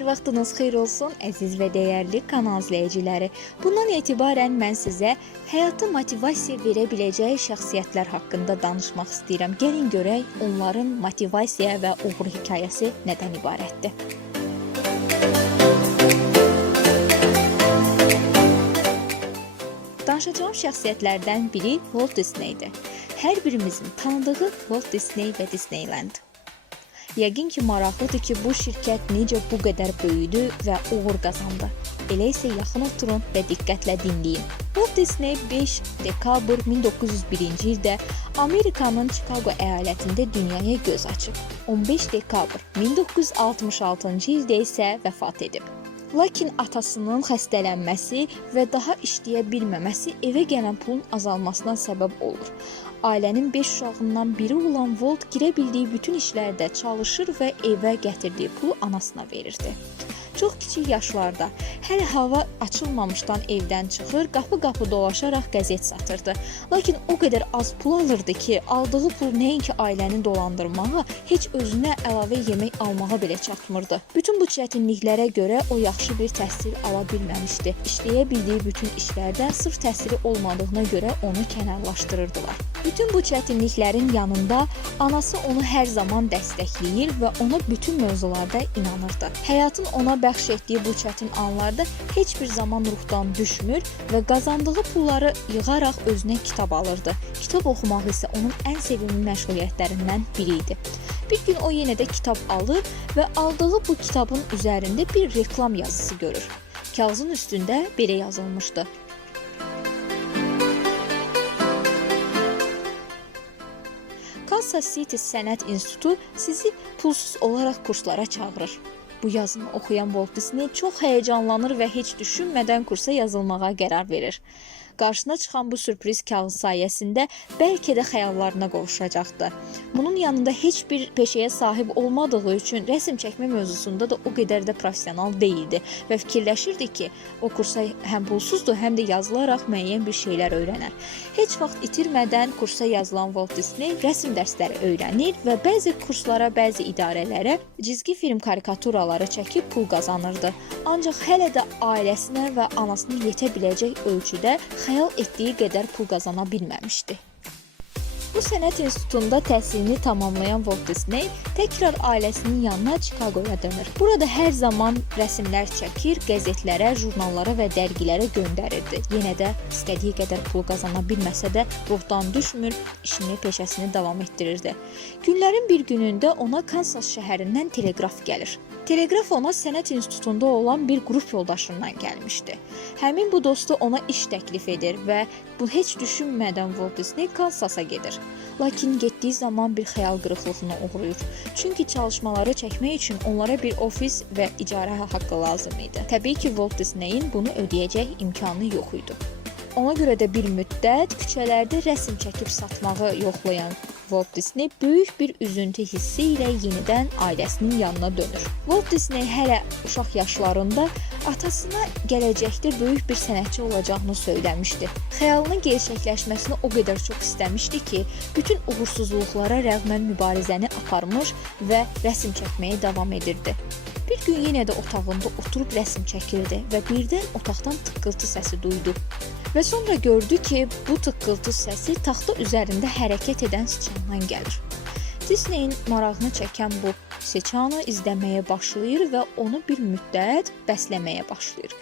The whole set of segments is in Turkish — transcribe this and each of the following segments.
Hər vaxtınız xeyir olsun, əziz və dəyərli kanal izləyiciləri. Bundan etibarən mən sizə həyata motivasiya verə biləcəyi şəxsiyyətlər haqqında danışmaq istəyirəm. Gəlin görək onların motivasiya və uğur hekayəsi nədən ibarətdir. Danışacağım şəxsiyyətlərdən biri Walt Disney-dir. Hər birimizin tanıdığı Walt Disney və Disneyland. Yəqin ki, maraqlıdır ki, bu şirkət necə bu qədər böyüdü və uğur qazandı. Elə isə yaxın oturun və diqqətlə dinləyin. Walt Disney 5 dekabr 1901-ci ildə Amerikanın Chicago əyalətində dünyaya göz açıb. 15 dekabr 1966-cı ildə isə vəfat edib. Lakin atasının xəstələnməsi və daha işləyə bilməməsi evə gələn pulun azalmasına səbəb olur. Ailənin 5 uşağından biri olan Walt girə bildiyi bütün işlərdə çalışır və evə gətirdiyi pulu anasına verirdi. Çox kiçik yaşlarda, hələ hava açılmamışdan evdən çıxır, qapı-qapı dolaşaraq qəzet satırdı. Lakin o qədər az pul alırdı ki, aldığı pul nəinki ailəni dolandırmağa, heç özünə əlavə yemək almağa belə çatmırdı. Bütün bu çətinliklərə görə o yaxşı bir təhsil ala bilməmişdi. İşləyə bildiyi bütün işlərdə sırf təhsili olmadığına görə onu kənarlaşdırırdılar. Bütün bu çətinliklərin yanında anası onu hər zaman dəstəkləyir və ona bütün mövzularda inanırdı. Həyatın ona bəxş etdiyi bu çətin anlarda heç bir zaman ruhdan düşmür və qazandığı pulları yığaraq özünə kitab alırdı. Kitab oxumaq isə onun ən sevimli məşğuliyyətlərindən biri idi. Bir gün o yenə də kitab alır və aldığı bu kitabın üzərində bir reklam yazısı görür. Kağızın üstündə belə yazılmışdı. Kansas City Sənət İnstitutu sizi pulsuz olaraq kurslara çağırır. Bu yazını oxuyan Walt Disney çox həyəcanlanır və heç düşünmədən kursa yazılmağa qərar verir. Qarşısına çıxan bu sürpriz kağız sayəsində bəlkə də xəyallarına qovuşacaqdı. Bunun yanında heç bir peşəyə sahib olmadığı üçün rəsm çəkmə mövzusunda da o qədər də professional deyildi və fikirləşirdi ki, o kursa həm pulsuzdur, həm də yazılaraq müəyyən bir şeylər öyrənər. Heç vaxt itirmədən kursa yazılan Walt Disney rəsm dərsləri öyrənir və bəzi kurslara, bəzi idarələrə cizgi film karikaturaları çəkib pul qazanırdı. Ancaq hələ də ailəsinə və anasına yetə biləcək ölçüdə xəyal etdiyi qədər pul qazana bilməmişdi. Bu sənət institutunda təhsilini tamamlayan Walt Disney təkrar ailəsinin yanına Chicagoya dönür. Burada hər zaman rəsmlər çəkir, qəzetlərə, jurnallara və dərgilərə göndərirdi. Yenə də istədiyi qədər pul qazana bilməsə də ruhdan düşmür, işini, peşəsini davam etdirirdi. Günlərin bir günündə ona Kansas şəhərindən teleqraf gəlir. Teleqraf ona sənət institutunda olan bir qrup yoldaşından gəlmişdi. Həmin bu dostu ona iş təklif edir və bu heç düşünmədən Walt Disney Kansasa gedir. Lakin getdiyi zaman bir xəyal qırıqlığına uğrayır. Çünki çalışmaları çəkmək üçün onlara bir ofis və icarə haqqı lazım idi. Təbii ki, Walt Disney-in bunu ödəyəcək imkanı yox idi. Ona görə də bir müddət küçələrdə rəsm çəkib satmağı yoxlayan Walt Disney böyük bir üzüntü hissi ilə yenidən ailəsinin yanına dönür. Walt Disney hələ uşaq yaşlarında atasına gələcəkdə böyük bir sənətçi olacağını söyləmişdi. Xəyalının gerçəkləşməsini o qədər çox istəmişdi ki, bütün uğursuzluqlara rəğmən mübarizəni aparmış və rəsm çəkməyə davam edirdi. Bir gün yenə də otağında oturub rəsm çəkirdi və birdən otaqdan tıqqıltı səsi duydu. Və sonra gördü ki, bu tıqqıltı səsi taxta üzərində hərəkət edən siçandan gəlir. Disneyin marağını çəkən bu siçanı izləməyə başlayır və onu bir müddət bəsləməyə başlayır.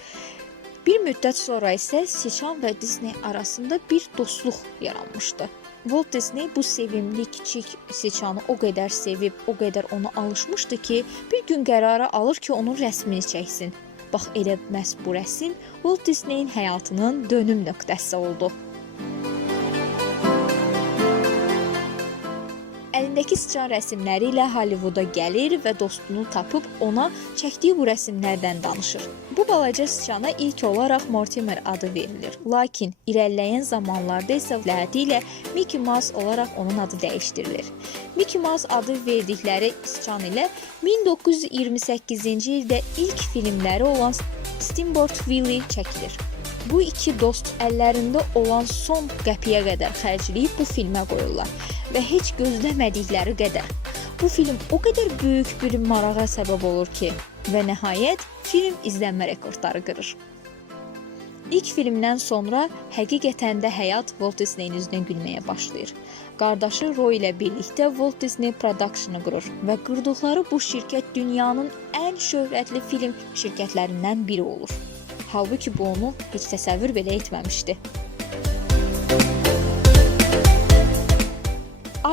Bir müddət sonra isə siçan və Disney arasında bir dostluq yaranmışdı. Walt Disney bu sevimli kiçik siçanı o qədər sevib, o qədər ona alışmışdı ki, bir gün qərara alır ki, onun rəsmini çəksin. Bax elə məhz bu rəsm Walt Disneyin həyatının dönüm nöqtəsi oldu. Əlindəki sıçan rəsmləri ilə Hollivooda gəlir və dostunu tapıb ona çəkdiyi bu rəsmlərdən danışır. Bu balaca sıçana ilk olaraq Mortimer adı verilir. Lakin irəliləyən zamanlarda isə vəlaəti ilə Mickey Mouse olaraq onun adı dəyişdirilir. Mickey Mouse adı verdikləri sıçan ilə 1928-ci ildə ilk filmləri olan Steamboat Willie çəkilir. Bu iki dost əllərində olan son qəpiyə qədər xərcləyib bu filmə qoyurlar və heç gözləmədikləri qədər Bu film o qədər böyük bir marağa səbəb olur ki, və nəhayət film izlənmə rekordları qırır. İlk filmdən sonra həqiqətən də həyat Walt Disney-in üzünə gülməyə başlayır. Qardaşı Roy ilə birlikdə Walt Disney Production-ı qurur və qurduqları bu şirkət dünyanın ən şöhrətli film şirkətlərindən biri olur. Halbuki bu onu heç təsəvvür belə etməmişdi.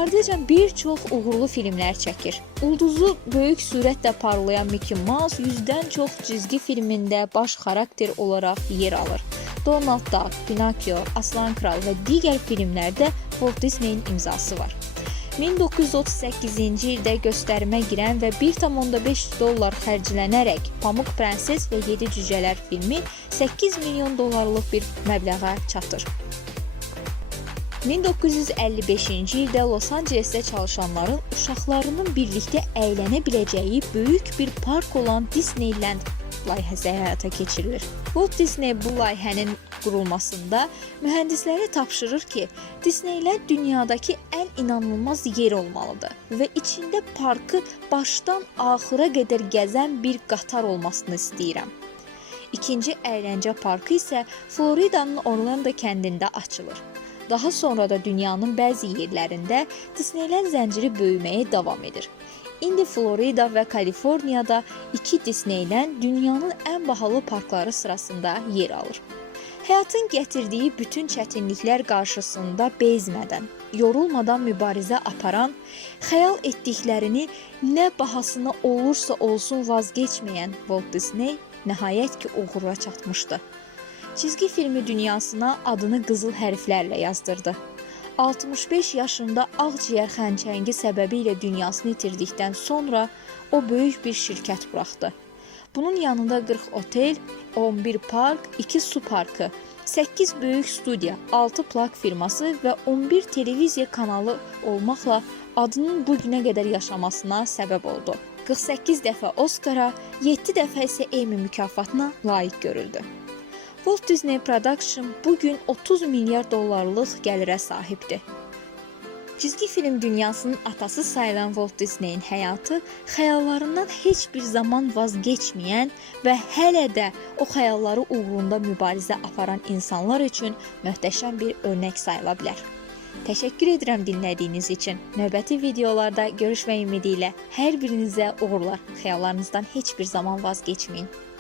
Ardıca bir çox uğurlu filmlər çəkir. Ulduzu böyük sürətlə parlayan Mickey Mouse 100-dən çox cizgi filmində baş xarakter olaraq yer alır. Donald Duck, Pinokyo, Aslan Kral və digər filmlərdə Walt Disney-in imzası var. 1938-ci ildə göstərimə girən və 1.5 dollar xərclənərək Pamuk Prenses və 7 cücələr filmi 8 milyon dollarlıq bir məbləğə çatır. 1955-ci ildə Los Ancelesdə çalışanların uşaqlarının birlikdə əylənə biləcəyi böyük bir park olan Disneyland layihəsi həyata keçirilir. Walt Disney bu layihənin qurulmasında mühəndislərə tapşırır ki, Disneyland dünyadakı ən inanılmaz yer olmalıdır və içində parkı başdan axıra qədər gəzən bir qatar olmasını istəyirəm. İkinci əyləncə parkı isə Floridanın Orlando kəndində açılır. Daha sonra da dünyanın bəzi yerlərində Disneyland zənciri böyüməyə davam edir. İndi Florida və Kaliforniyada iki Disneyland dünyanın ən bahalı parkları sırasında yer alır. Həyatın gətirdiyi bütün çətinliklər qarşısında bezmədən, yorulmadan mübarizə aparan, xəyal etdiklərini nə bahasına olursa olsun vazgeçməyən Walt Disney nəhayət ki uğura çatmışdı. Çizgi filmi dünyasına adını qızıl hərflərlə yazdırdı. 65 yaşında ağciyər xəncəngi səbəbilə dünyasını itirdikdən sonra o böyük bir şirkət buraxdı. Bunun yanında 40 otel, 11 park, 2 su parkı, 8 böyük studiya, 6 plak firması və 11 televiziya kanalı olmaqla adının bu günə qədər yaşamasına səbəb oldu. 48 dəfə Oscara, 7 dəfə isə Emmy mükafatına layiq görüldü. Walt Disney Production bu gün 30 milyar dollarlıq gəlirə sahibdir. Çizgi film dünyasının atası sayılan Walt Disney'in həyatı xəyallarından heç bir zaman vazgeçməyən və hələ də o xəyalları uğrunda mübarizə aparan insanlar üçün möhtəşəm bir örnək sayıla bilər. Təşəkkür edirəm dinlədiyiniz üçün. Növbəti videolarda görüşmək ümidi ilə hər birinizə uğurlar. Xəyallarınızdan heç bir zaman vazgeçməyin.